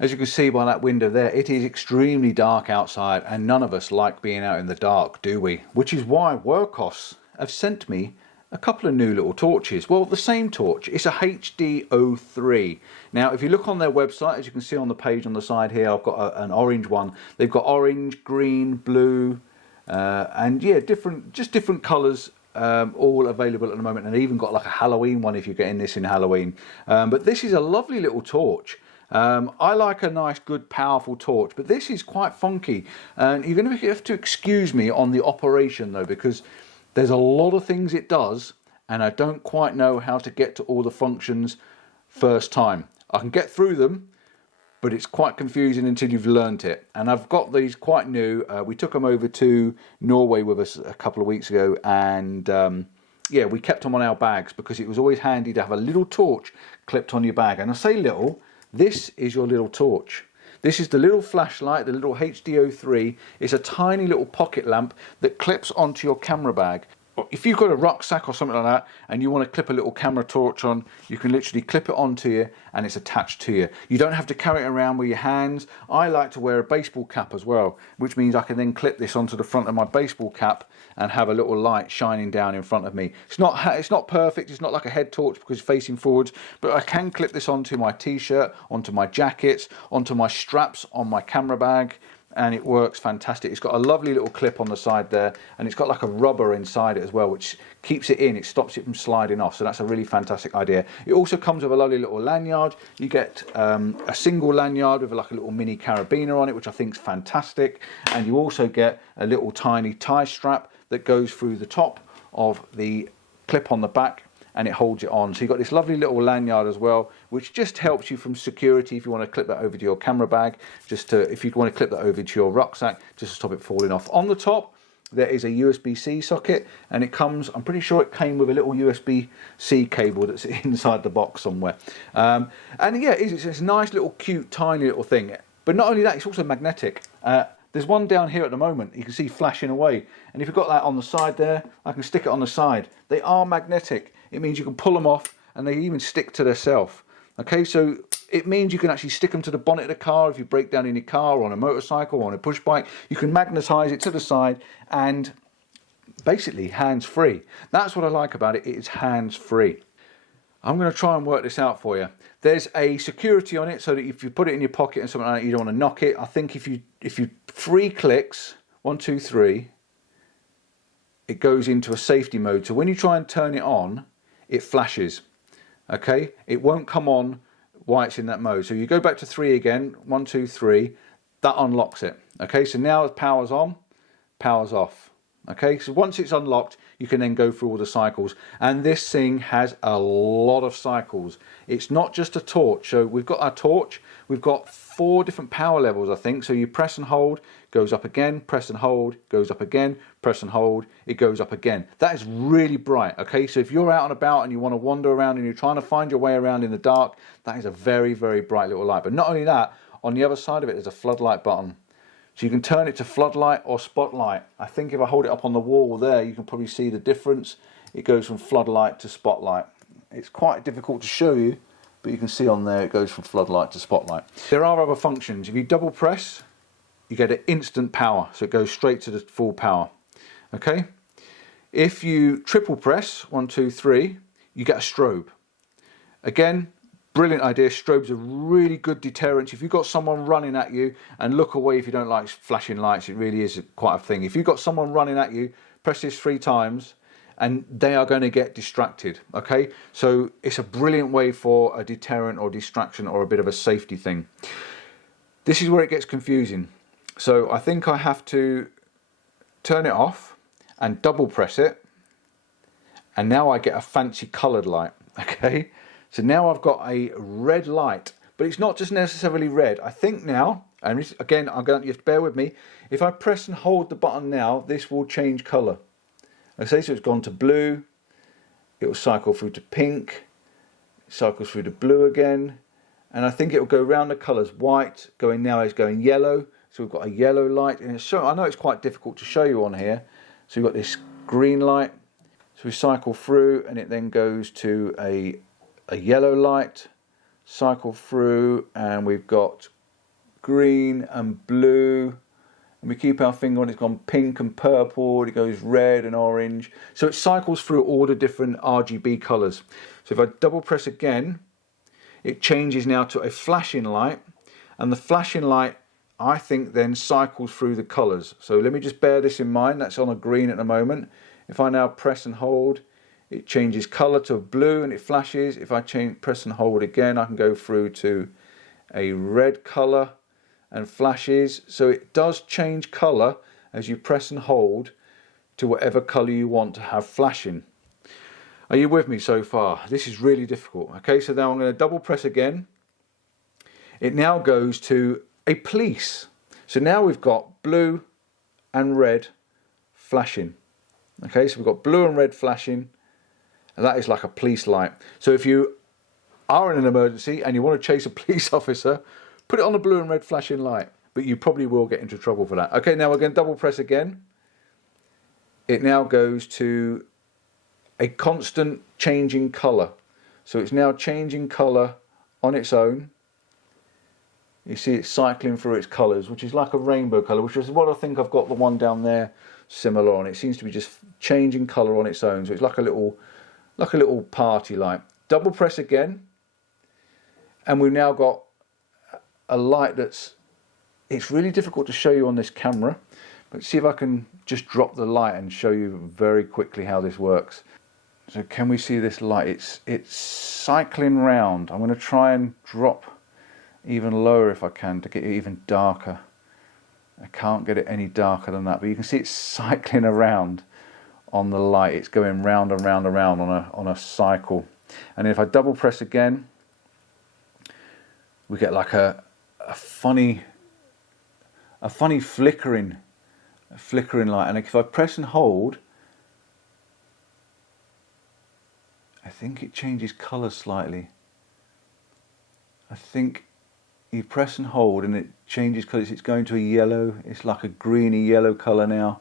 As you can see by that window there, it is extremely dark outside, and none of us like being out in the dark, do we? Which is why Wurkkos have sent me a couple of new little torches. Well, the same torch. It's a HD03. Now, if you look on their website, as you can see on the page on the side here, I've got an orange one. They've got orange, green, blue, and yeah, different colours. All available at the moment, and they even got like a Halloween one if you're getting this in Halloween. But this is a lovely little torch. I like a nice, good, powerful torch, but this is quite funky. And you're going to have to excuse me on the operation though, because there's a lot of things it does, and I don't quite know how to get to all the functions first time. I can get through them, but it's quite confusing until you've learnt it. And I've got these quite new. We took them over to Norway with us a couple of weeks ago, and yeah, we kept them on our bags because it was always handy to have a little torch clipped on your bag. And I say little, this is your little torch. This is the little flashlight, the little HD03. It's a tiny little pocket lamp that clips onto your camera bag. If you've got a rucksack or something like that and you want to clip a little camera torch on, you can literally clip it onto you and it's attached to you. You don't have to carry it around with your hands. I like to wear a baseball cap as well, which means I can then clip this onto the front of my baseball cap and have a little light shining down in front of me. It's not perfect, it's not like a head torch because it's facing forwards, but I can clip this onto my t-shirt, onto my jackets, onto my straps on my camera bag, and it works fantastic. It's got a lovely little clip on the side there, and it's got like a rubber inside it as well, which keeps it in. It stops it from sliding off, so that's a really fantastic idea. It also comes with a lovely little lanyard. You get a single lanyard with like a little mini carabiner on it, which I think is fantastic, and you also get a little tiny tie strap that goes through the top of the clip on the back, and it holds it on. So you've got this lovely little lanyard as well, which just helps you from security if you want to clip that over to your camera bag, if you want to clip that over to your rucksack, just to stop it falling off. On the top, there is a USB-C socket, and it comes, I'm pretty sure it came with a little USB-C cable that's inside the box somewhere. And yeah, it's a nice little cute, tiny little thing. But not only that, it's also magnetic. There's one down here at the moment, you can see flashing away. And if you've got that on the side there, I can stick it on the side. They are magnetic. It means you can pull them off and they even stick to themselves. Okay, so it means you can actually stick them to the bonnet of the car if you break down in your car or on a motorcycle or on a push bike. You can magnetize it to the side and basically hands-free. That's what I like about it, it's hands-free. I'm going to try and work this out for you. There's a security on it so that if you put it in your pocket and something like that, you don't want to knock it. I think if you 3 clicks, 1, 2, 3, it goes into a safety mode. So when you try and turn it on, it flashes. Okay, it won't come on while it's in that mode. So you go back to 3 again, 1, 2, 3, that unlocks it. Okay, so now the power's on, power's off. Okay, so once it's unlocked, you can then go through all the cycles. And this thing has a lot of cycles. It's not just a torch. So we've got our torch, we've got 4 different power levels, I think. So you press and hold, goes up again, press and hold, goes up again, press and hold, it goes up again. That is really bright, okay? So if you're out and about and you want to wander around and you're trying to find your way around in the dark, that is a very, very bright little light. But not only that, on the other side of it, there's a floodlight button. So you can turn it to floodlight or spotlight. I think if I hold it up on the wall there, you can probably see the difference. It goes from floodlight to spotlight. It's quite difficult to show you, but you can see on there it goes from floodlight to spotlight. There are other functions. If you double press, you get an instant power, so it goes straight to the full power. Okay? If you triple press, 1, 2, 3, you get a strobe. Again, brilliant idea. Strobes are really good deterrents. If you've got someone running at you, and look away if you don't like flashing lights, it really is quite a thing. If you've got someone running at you, press this 3 times and they are going to get distracted. Okay, so it's a brilliant way for a deterrent or distraction or a bit of a safety thing. This is where it gets confusing. So I think I have to turn it off and double press it, and now I get a fancy coloured light. Okay, so now I've got a red light, but it's not just necessarily red. I think now, and this, again, you have to bear with me, if I press and hold the button now, this will change colour. Okay, so it's gone to blue, it will cycle through to pink, it cycles through to blue again, and I think it will go around the colours. White now is going yellow, so we've got a yellow light, and I know it's quite difficult to show you on here. So we've got this green light, so we cycle through and it then goes to a yellow light, cycle through, and we've got green and blue, and we keep our finger on it, it's gone pink and purple, it goes red and orange. So it cycles through all the different RGB colours. So if I double press again, it changes now to a flashing light, and the flashing light, I think, then cycles through the colours. So let me just bear this in mind, that's on a green at the moment. If I now press and hold, it changes colour to blue and it flashes. If I press and hold again, I can go through to a red colour and flashes. So it does change colour as you press and hold to whatever colour you want to have flashing. Are you with me so far? This is really difficult. Okay, so now I'm going to double press again. It now goes to a police. So now we've got blue and red flashing. Okay, so we've got blue and red flashing, and that is like a police light. So if you are in an emergency and you want to chase a police officer, put it on a blue and red flashing light, but you probably will get into trouble for that. Okay, now we're going to double press again. It now goes to a constant changing colour. So it's now changing colour on its own. You see it's cycling through its colours, which is like a rainbow colour, which is what I think I've got the one down there similar on. It seems to be just changing colour on its own. So it's like a little party light. Double press again, and we've now got a light that's, it's really difficult to show you on this camera, but see if I can just drop the light and show you very quickly how this works. So can we see this light? It's cycling round. I'm going to try and drop even lower if I can to get it even darker. I can't get it any darker than that, but you can see it's cycling around on the light. It's going round and round and round on a cycle. And if I double press again, we get like a funny flickering light. And if I press and hold, I think it changes colour slightly. I think you press and hold and it changes colours. It's going to a yellow. It's like a greeny yellow colour now.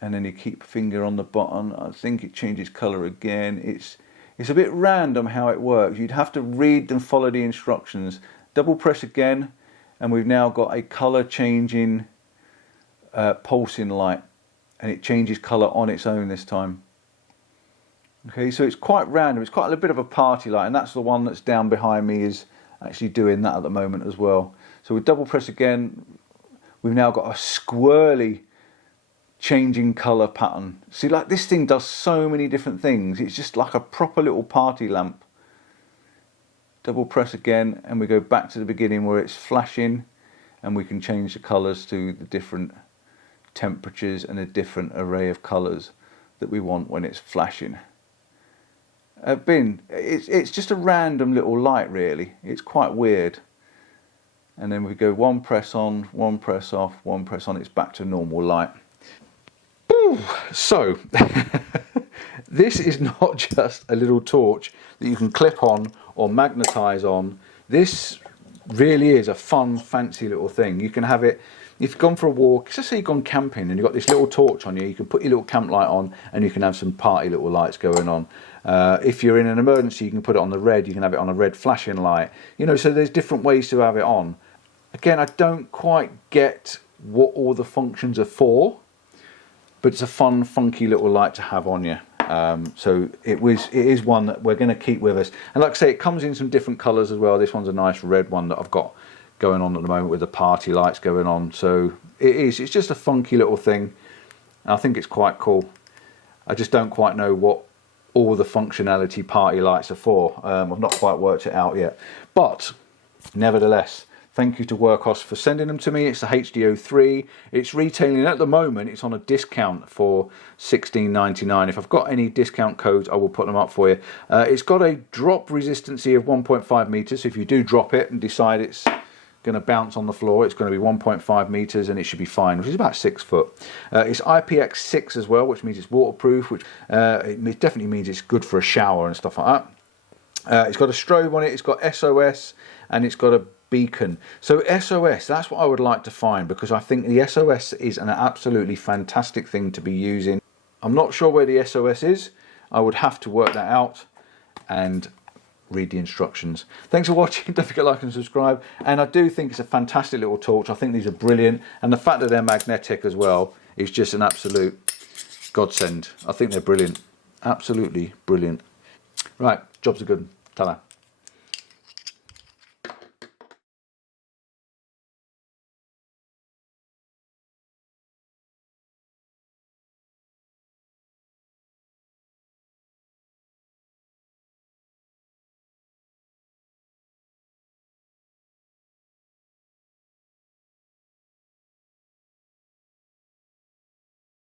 And then you keep finger on the button. I think it changes colour again. It's a bit random how it works. You'd have to read and follow the instructions. Double press again, and we've now got a colour changing pulsing light, and it changes colour on its own this time. Okay, so it's quite random. It's quite a bit of a party light, and that's the one that's down behind me is actually doing that at the moment as well. So we double press again. We've now got a squirrely changing colour pattern. See, like this thing does so many different things. It's just like a proper little party lamp. Double press again, and we go back to the beginning where it's flashing, and we can change the colours to the different temperatures and a different array of colours that we want when it's flashing. It's just a random little light really. It's quite weird. And then we go one press on, one press off, one press on, it's back to normal light. Ooh, so this is not just a little torch that you can clip on or magnetize on. This really is a fun, fancy little thing. You can have it if you've gone for a walk. Let's say you've gone camping and you've got this little torch on you. You can put your little camp light on and you can have some party little lights going on. If you're in an emergency, you can put it on the red. You can have it on a red flashing light. You know, so there's different ways to have it on. Again, I don't quite get what all the functions are for, but it's a fun, funky little light to have on you. So it is one that we're going to keep with us. And like I say, it comes in some different colours as well. This one's a nice red one that I've got going on at the moment with the party lights going on. So it's just a funky little thing. And I think it's quite cool. I just don't quite know what all the functionality party lights are for. I've not quite worked it out yet. But nevertheless, thank you to Wurkkos for sending them to me. It's the HD03. It's retailing at the moment. It's on a discount for $16.99. If I've got any discount codes, I will put them up for you. It's got a drop resistancy of 1.5 meters. So if you do drop it and decide it's going to bounce on the floor, it's going to be 1.5 meters and it should be fine, which is about 6 foot. It's IPX6 as well, which means it's waterproof, which it definitely means it's good for a shower and stuff like that. It's got a strobe on it. It's got SOS and it's got a beacon. So SOS, that's what I would like to find, because I think the SOS is an absolutely fantastic thing to be using. I'm not sure where the SOS is. I would have to work that out and read the instructions. Thanks for watching. Don't forget to like and subscribe. And I do think it's a fantastic little torch. I think these are brilliant, and the fact that they're magnetic as well is just an absolute godsend. I think they're brilliant, absolutely brilliant. Right, jobs are good. Ta-da.